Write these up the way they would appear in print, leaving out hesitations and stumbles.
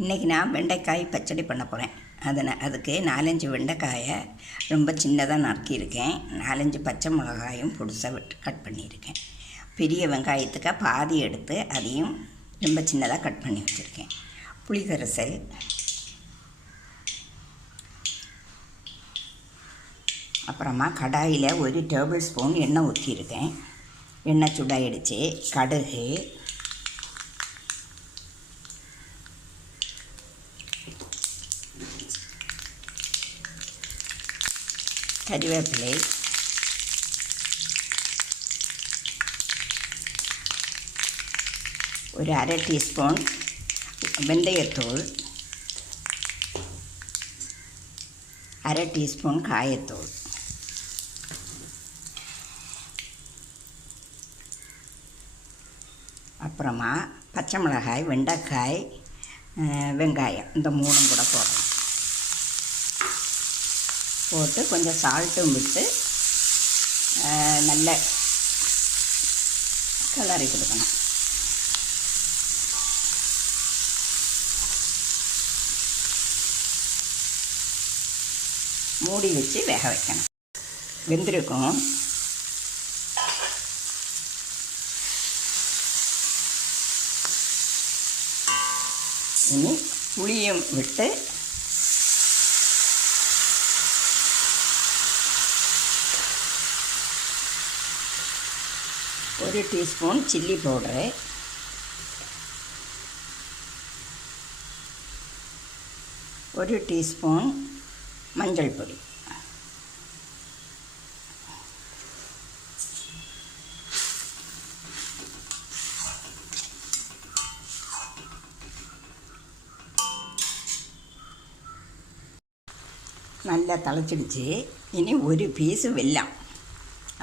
இன்றைக்கி நான் வெண்டைக்காய் பச்சடி பண்ண போகிறேன். அதுக்கு 4-5 வெண்டைக்காயை ரொம்ப சின்னதாக நறுக்கியிருக்கேன். 4-5 பச்சை மிளகாயும் பொடிசாக கட் பண்ணியிருக்கேன். பெரிய வெங்காயத்துக்கு பாதி எடுத்து அதையும் ரொம்ப சின்னதாக கட் பண்ணி வச்சுருக்கேன். புளி கரைசல், அப்புறமா கடாயில் 1 டேபிள் ஸ்பூன் எண்ணெய் ஊற்றியிருக்கேன். எண்ணெய் சூடாயிடுச்சு. கடுகு, கறிவேப்பிலை, ஒரு 1/2 டீஸ்பூன் வெந்தயத்தூள், 1/2 டீஸ்பூன் காயத்தூள், அப்புறமா பச்சை மிளகாய், வெண்டைக்காய், வெங்காயம் இந்த 3 கூட போடணும். போட்டு கொஞ்சம் சால்ட்டும் விட்டு நல்ல கிளறி கொடுக்கணும். மூடி வச்சு வேக வைக்கணும். வெந்திருக்கும். இனி புளியும் விட்டு ஒரு டீஸ்பூன் சில்லி பவுடரு, ஒரு டீஸ்பூன் மஞ்சள் பொடி, நல்லா தழைச்சிடுச்சு. இனி ஒரு பீஸு வெல்லம்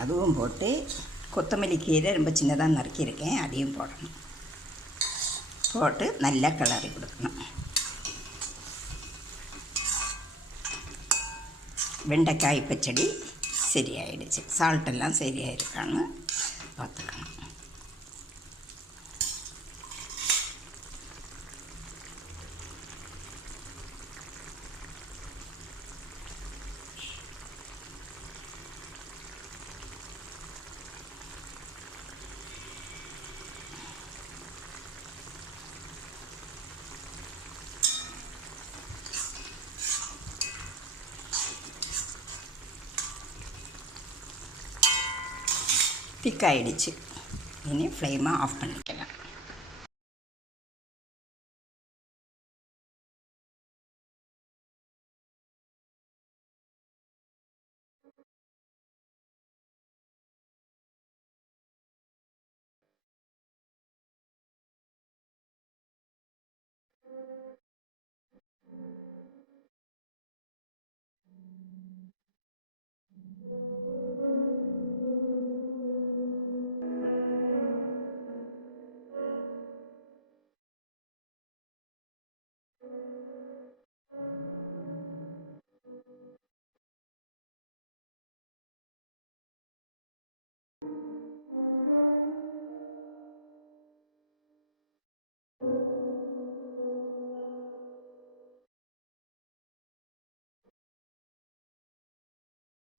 அதுவும் போட்டு, கொத்தமல்லி கீரை ரொம்ப சின்னதாக நறுக்கியிருக்கேன் அதையும் போடணும். போட்டு நல்லா கிளறி கொடுக்கணும். வெண்டைக்காய் பச்சடி சரியாயிடுச்சு. சால்ட்டெல்லாம் சரியாயிருக்கான்னு பார்த்துக்கணும். திக்காயிடுச்சு. இனி ஃப்ளேமை ஆஃப் பண்ணிக்கலாம்.